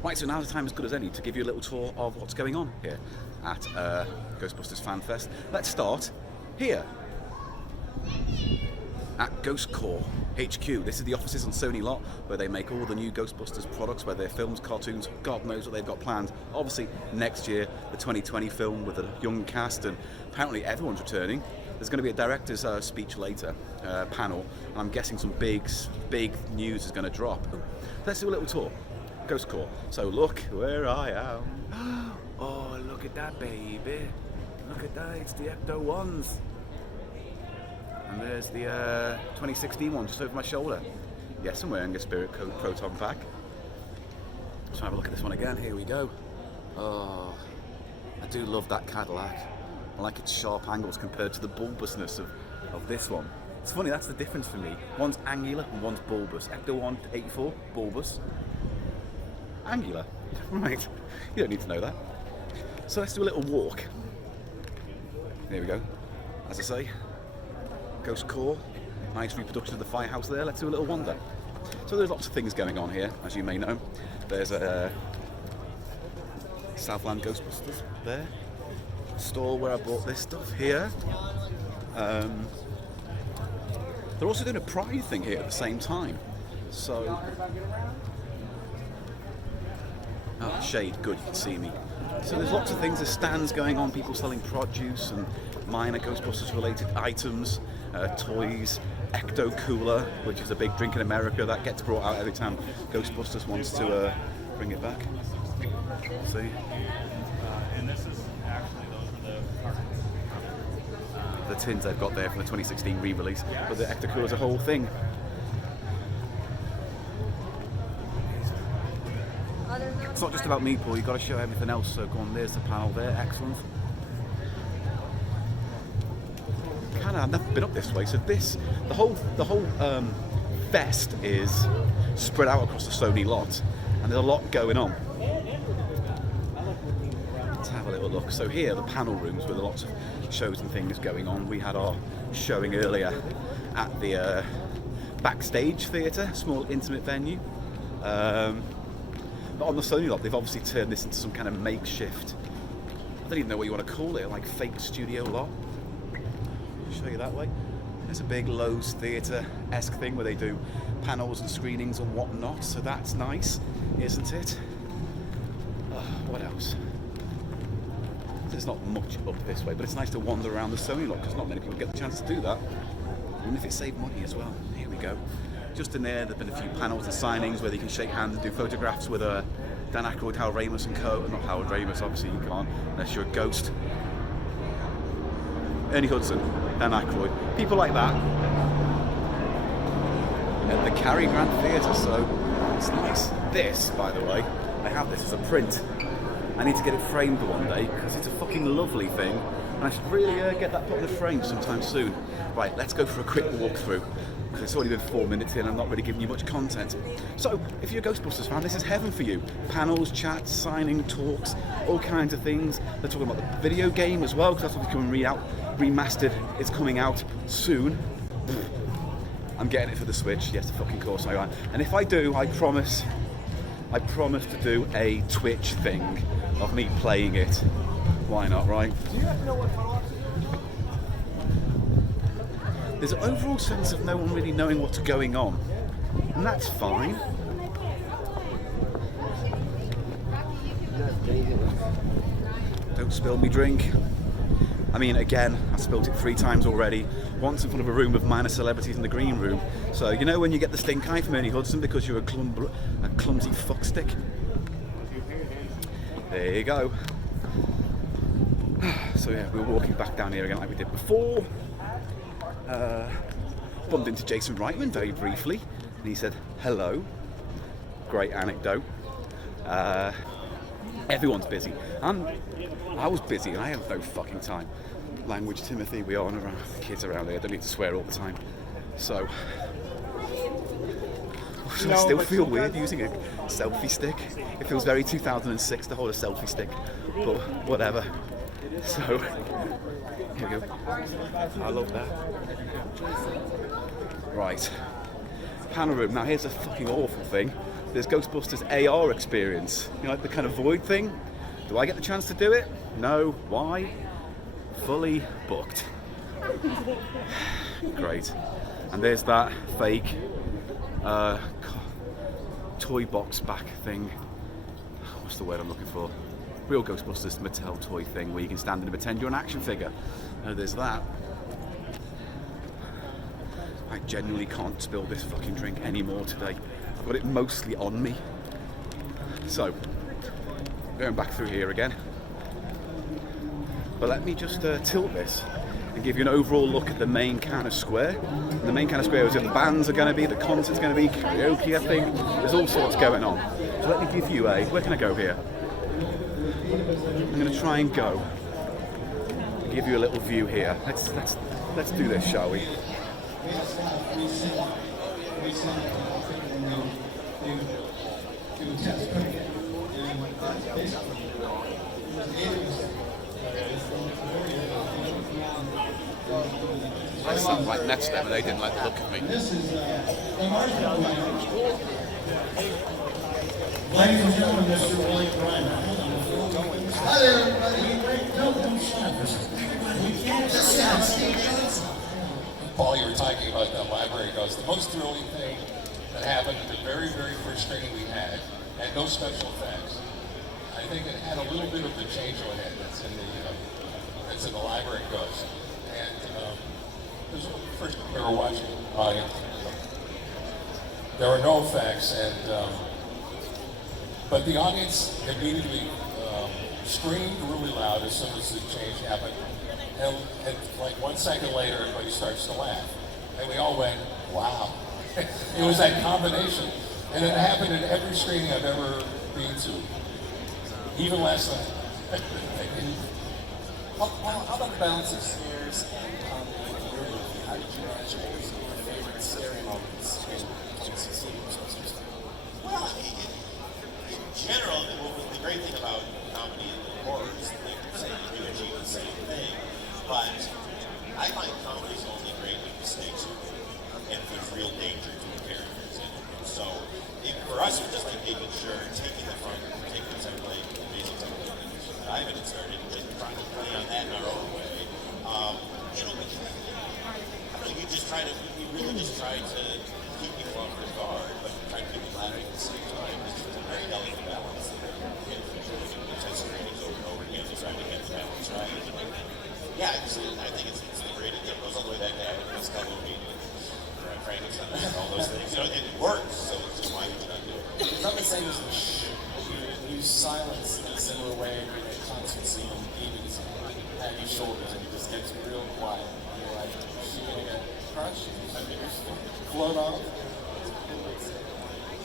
Right, so now's the time as good as any to give you a little tour of what's going on here at Ghostbusters Fan Fest. Let's start here at Ghost Core HQ. This is the offices on Sony lot where they make all the new Ghostbusters products, whether they're films, cartoons, God knows what they've got planned. Obviously, next year, the 2020 film with a young cast, and apparently everyone's returning. There's going to be a director's speech later, panel, and I'm guessing some big news is going to drop. Let's do a little tour. Ghost Core. So look where I am. Oh, look at that, baby. Look at that, it's the Ecto ones. And there's the 2016 one just over my shoulder. Yes, I'm wearing a Spirit Coat Proton pack. Let's have a look at this one again. Here we go. Oh, I do love that Cadillac. I like its sharp angles compared to the bulbousness of this one. It's funny, that's the difference for me. One's angular and one's bulbous. Ecto 184, bulbous. Angular. Right. You don't need to know that. So let's do a little walk. There we go. As I say, Ghost Core. Nice reproduction of the firehouse there. Let's do a little wander. So there's lots of things going on here, as you may know. There's a Southland Ghostbusters there. Store where I bought this stuff here. They're also doing a Pride thing here at the same time. So, oh, shade, good, you can see me. So there's lots of things, there's stands going on, people selling produce and minor Ghostbusters related items, toys, Ecto Cooler, which is a big drink in America that gets brought out every time Ghostbusters wants to bring it back. See? And this is actually, those are the cartons. The tins I've got there from the 2016 re-release, but the Ecto Cooler is a whole thing. It's not just about me, Paul, you've got to show everything else, so go on, there's the panel there, excellent. I've never been up this way, so the whole fest is spread out across the Sony lot, and there's a lot going on. Let's have a little look. So here, the panel rooms with lots of shows and things going on. We had our showing earlier at the backstage theatre, small intimate venue. But on the Sony lot, they've obviously turned this into some kind of makeshift, I don't even know what you want to call it, like fake studio lot. I'll show you that way. There's a big Lowe's theatre-esque thing where they do panels and screenings and whatnot, so that's nice, isn't it? What else? There's not much up this way, but it's nice to wander around the Sony lot because not many people get the chance to do that, even if it saves money as well. Here we go. Just in there, there've been a few panels and signings where you can shake hands and do photographs with Dan Aykroyd, Howard Ramis and co. Not Howard Ramis, obviously you can't, unless you're a ghost. Ernie Hudson, Dan Aykroyd, people like that. At the Cary Grant Theatre, so it's nice. This, by the way, I have this as a print. I need to get it framed one day because it's a fucking lovely thing, and I should really get that put in a frame sometime soon. Right, let's go for a quick walkthrough. It's already been 4 minutes in, I'm not really giving you much content. So, if you're a Ghostbusters fan, this is heaven for you. Panels, chats, signing, talks, all kinds of things. They're talking about the video game as well, because that's what's coming remastered. It's coming out soon. I'm getting it for the Switch, yes, of fucking course I am. And if I do, I promise to do a Twitch thing of me playing it. Why not, right? There's an overall sense of no one really knowing what's going on, and that's fine. Don't spill me drink. I mean, again, I spilled it 3 times already, once in front of a room of minor celebrities in the green room. So, you know when you get the stink eye from Ernie Hudson because you're a clumsy fuckstick? There you go. So yeah, we're walking back down here again like we did before. Bumped into Jason Reitman very briefly, and he said, hello. Great anecdote. Everyone's busy. I was busy and I have no fucking time. Language, Timothy, we are around kids around here. I don't need to swear all the time. So I still feel weird using a selfie stick. It feels very 2006 to hold a selfie stick, but whatever. So here we go. I love that. Right. Panel room. Now here's a fucking awful thing. this Ghostbusters AR experience. You know, like the kind of void thing. Do I get the chance to do it? No. Why? Fully booked. Great. And there's that fake toy box back thing. What's the word I'm looking for? Real Ghostbusters Mattel toy thing where you can stand and pretend you're an action figure. There's that. I genuinely can't spill this fucking drink anymore today. I've got it mostly on me. So, going back through here again. But let me just tilt this and give you an overall look at the main kind of square. And the main kind of square is where the bands are going to be, the concert's going to be, karaoke I think. There's all sorts going on. So let me give you where can I go here? I'm going to try and go. And give you a little view here. Let's do this, shall we? I sat right next to them and they didn't like the look of me. Ladies and gentlemen, Mr. William Bryman. Hi there, everybody. Don't Paul, you were talking about the library goes. The most thrilling thing that happened at the very, very first screening we had no special effects. I think it had a little bit of the changeover head that's in the library ghost. And this was the first we were watching audience. There were no effects, and but the audience immediately screamed really loud as soon as the change happened. And like 1 second later, everybody starts to laugh. And we all went, wow. It was that combination. And it happened in every screening I've ever been to. Even last night. How about the balance of scares and comedy in your movie? How did you manage to make some of your favorite scary moments in 2016 Ghostbusters? Well, in general, the great thing about comedy and horror is that you achieve the same thing. But I find comedy is only great when the stakes are big and if there's real danger to the characters. And so, for us, it's just like making sure, taking the template, amazing template that Ivan had started, and just trying to play on that in our own way. We really just try to keep people off their guard, but try to keep them laughing at the same time. It's a very delicate balance. Intense ratings over and over again to try to get the balance right. Yeah, I think it's the greatest. It goes all the way back to Abbott Costello and Frankenstein and all those things. It works, so why would you not do it? It's not the same as the you silence in a similar way in a concert scene and demons at your shoulders and it just gets real quiet. You're like, is she gonna get crushed? Float off?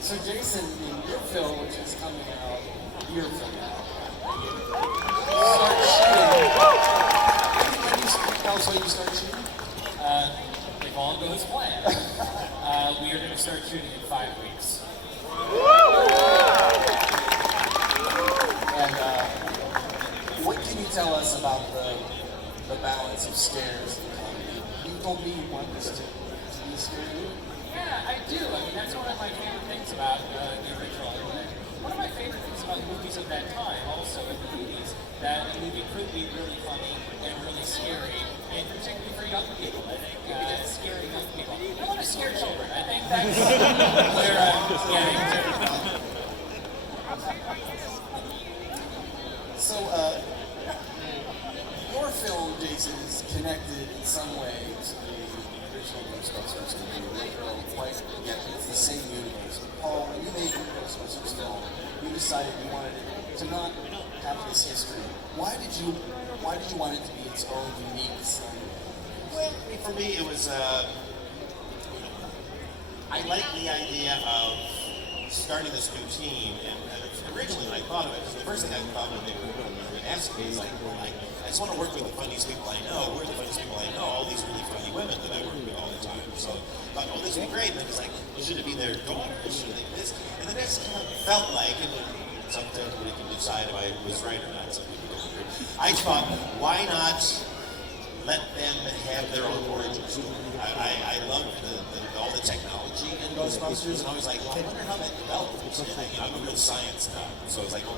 So Jason, in your film, which is coming out a year from now, start shooting. When you tell us when you start shooting? If all goes planned, we are going to start shooting in 5 weeks. And what can you tell us about the balance of scares and comedy? You told me you want this to be scary. Yeah, I do. I mean, that's one of my favorite things about the original. One of my favorite things about movies of that time, also in the movies, that a movie could be really funny and really scary, and particularly for young people. I think scary young people. I want to scare children. I think that's where I'm getting to. So, your film, Jason, is connected in some way to the original Ghostbusters. It's the same universe. Paul, when you made your Ghostbusters film, you decided you wanted it to not have this history. Why did you want it to be its own unique story? Well, for me, it was, I like the idea of starting this new team, and originally when I thought of it, the first thing I thought of it when asked me is like, well, I just want to work with the funniest people I know. We're the funniest people I know, all these really funny women that I work with all the time. So I thought, oh, this would be great. And then it's like, well, should it be their daughters? Should it be this? And then that's kind of felt like, and sometimes we can decide if I was right or not. Some people don't agree. I thought, why not let them have their own origin story? I love all the technology in Ghostbusters. Ghostbusters, and I was like, well, I wonder how that developed. I'm a real science nut, so I was like, well,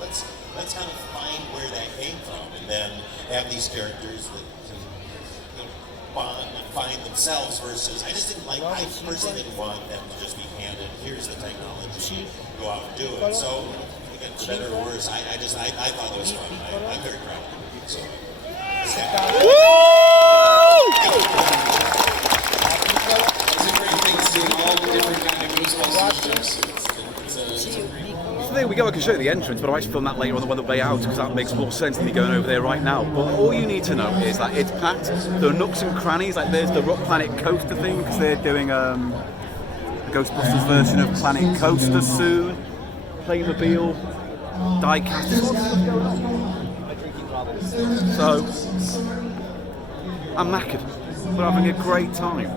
let's kind of find where that came from, and then have these characters that can bond and find themselves. Versus, I personally didn't want them to just be handed, here's the technology, go out and do it. So, again, for better or worse, I thought it was fun. I'm very proud of it. So, It's a great thing seeing all the different kind of Ghostbusters. So there we go, I can show you the entrance, but I might film that later on the way out because that makes more sense than me going over there right now. But all you need to know is that it's packed. There are nooks and crannies, like there's the Rock Planet Coaster thing because they're doing a Ghostbusters version of Planet Coaster soon. Playmobil, die-cast. So, I'm knackered, but I'm having a great time.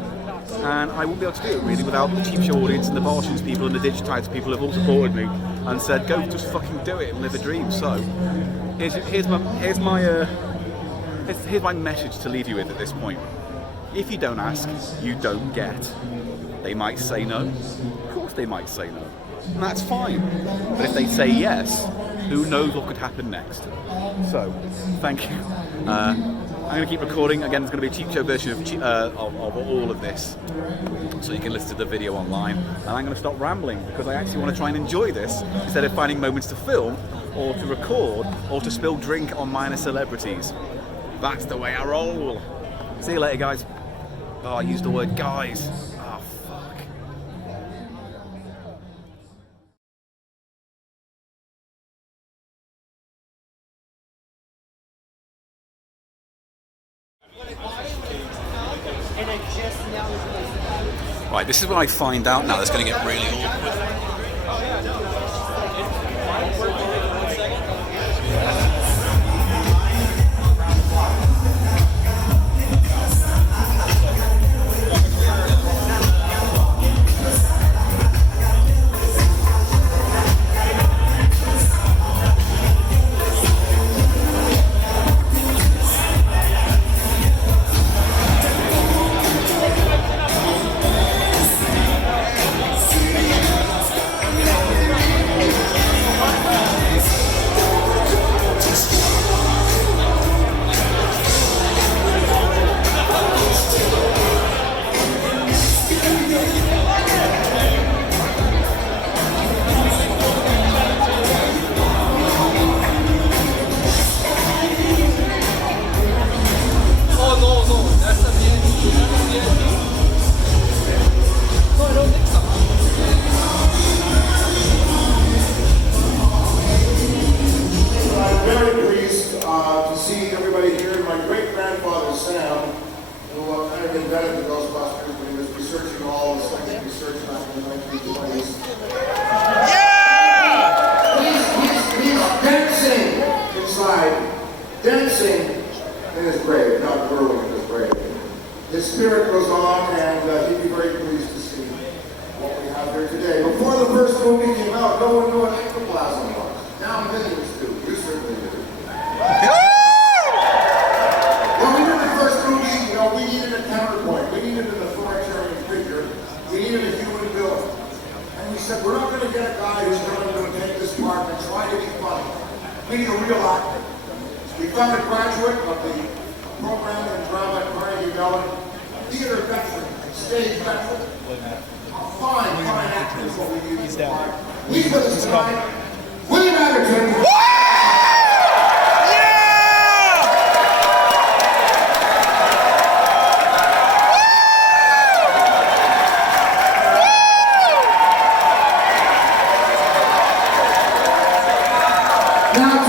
And I wouldn't be able to do it really without the Cheap Show audience and the Bartians people and the Digitites people who have all supported me and said, go just fucking do it and live a dream. So, here's my message to leave you with at this point. If you don't ask, you don't get. They might say no. Of course they might say no. And that's fine. But if they say yes, who knows what could happen next. So, thank you. I'm going to keep recording. Again, there's going to be a Cheap Show version of all of this, so you can listen to the video online. And I'm going to stop rambling because I actually want to try and enjoy this instead of finding moments to film or to record or to spill drink on minor celebrities. That's the way I roll. See you later, guys. Oh, I used the word guys. Oh, fuck. Right, this is what I find out now that's going to get really awkward. invented the Ghostbusters when he was researching all this like research back in the 1920s. Yeah! He's dancing inside, dancing in his grave, not whirling in his grave. His spirit goes on, and he'd be very pleased to see what we have here today. Before the first movie came out, no one knew what ectoplasm was. Now millions do. You certainly do. When we did the first movie, you know, we needed a counterpoint. We needed an authoritarian figure. We needed a human villain. And we said, we're not going to get a guy who's going to take this part and try to be funny. We need a real actor. We found a graduate of the program in drama at Carnegie Mellon, theater veteran, stage veteran. Fine actor is what we use. He's down. He's with us tonight. William Anderson. Now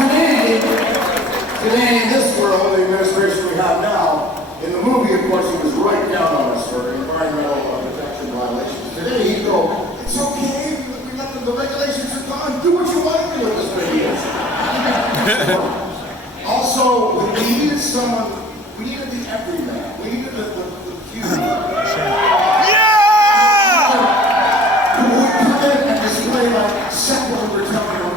today in this world, the administration we have now, in the movie, of course, he was right down on us for environmental protection violations. Today he'd go, it's okay, we let the regulations are gone, do what you want to do with this video. Also, we needed someone, we needed the everyman, we needed the human. Who would come in and display like secular Britonium,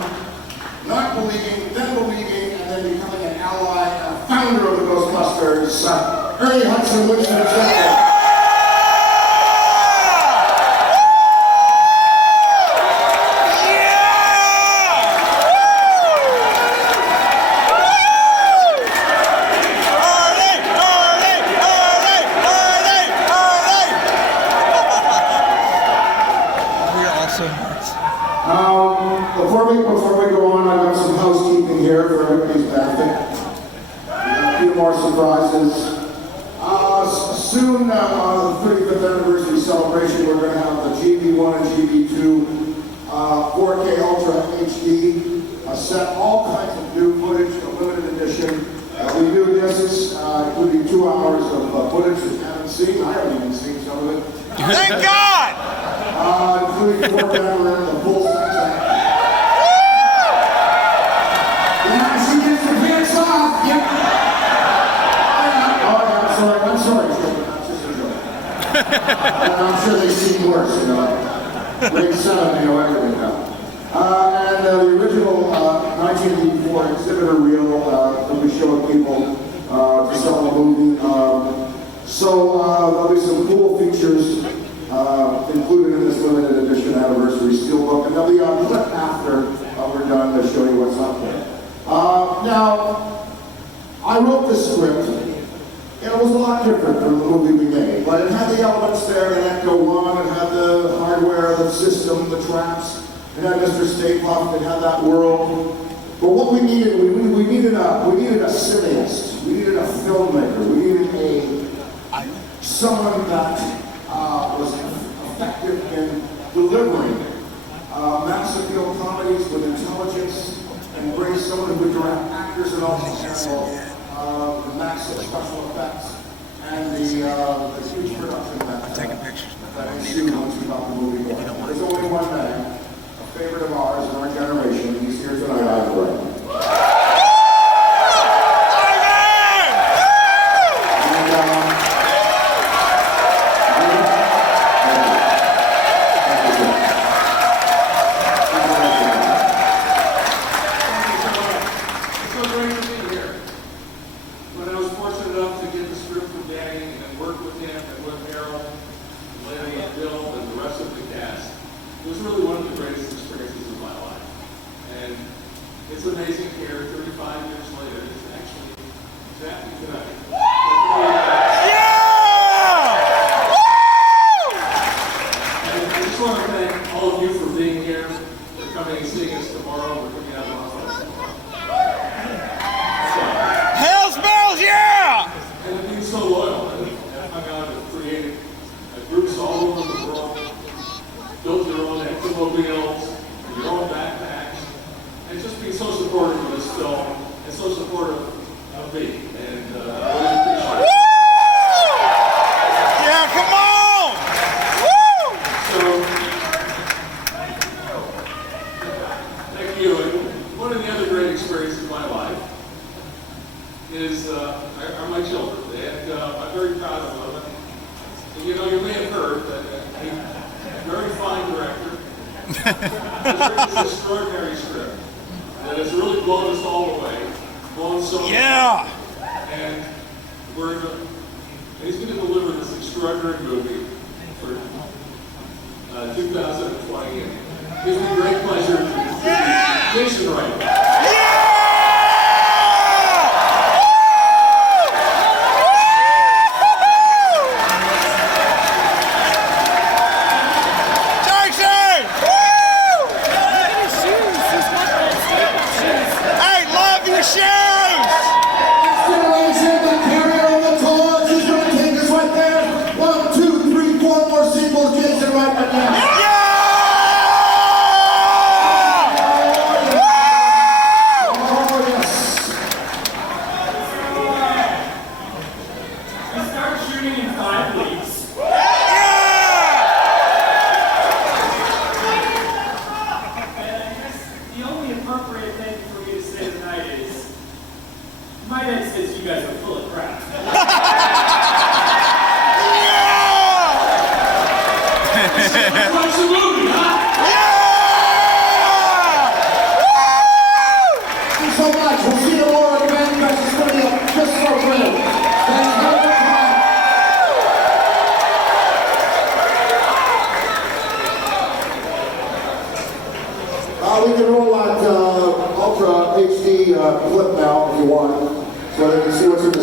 not believing, then believing, and then becoming an ally, a founder of the Ghostbusters, Ernie Hudson, Winston, etc. Soon, on the 35th anniversary celebration, we're going to have the GB1 and GB2 4K Ultra HD, set all kinds of new footage, a limited edition. We do this, including 2 hours of footage that you haven't seen. I haven't even seen some of it. Thank God! Including 4 camera, the full soundtrack. Yeah, she gets the pants off. Yeah. I'm sorry. That's just a joke. I'm sure they've seen worse, you know. Grade 7, you know everything now. And the original 1984 exhibitor reel that we show people to sell the movie. So there'll be some cool features included in this limited edition anniversary steelbook, and there'll be a clip after we're done to show you what's up there. Now, I wrote this script. It was a lot different from the movie we made, but it had the elements there that had to go on. It had the hardware, the system, the traps. It had Mr. Stay Puft. It had that world. But what we needed, we needed a cineast. We needed a filmmaker. We needed someone that was effective in delivering mass appeal comedies with intelligence, and bring someone who would direct actors and also handle the massive special effects and the huge production that ensued once we got the movie going. There's only one man, a favorite of ours in our generation. He's here tonight, I've read. It's amazing here, 35 years later, it's actually exactly tonight. Yeah! And I just want to thank all of you for being here, for coming and seeing us tomorrow. We're going to have a lot of fun tomorrow. Hells bells, yeah! And being so loyal, and hung out and created groups all over the world, built your own automobiles, your own backpacks. And just being so supportive of this film, and so supportive of me, and I really appreciate it. Yeah, come on! Woo! So, thank you. And one of the other great experiences of my life is are my children, and I'm very proud of them. And you know, you may have heard that a very fine director has written this extraordinary script that has really blown us all away, blown so much. Yeah! And he's going to deliver this extraordinary movie for 2020. And it gives me great pleasure to introduce Jason Wright. My dad says you guys are full of crap. Yeah! Watch the movie, huh? Yeah! Thank you so much. We'll see you tomorrow at the Grand Fest. It's going to be just so great. Thank you. We can roll that Ultra HD clip now if you want, so they can see what's in the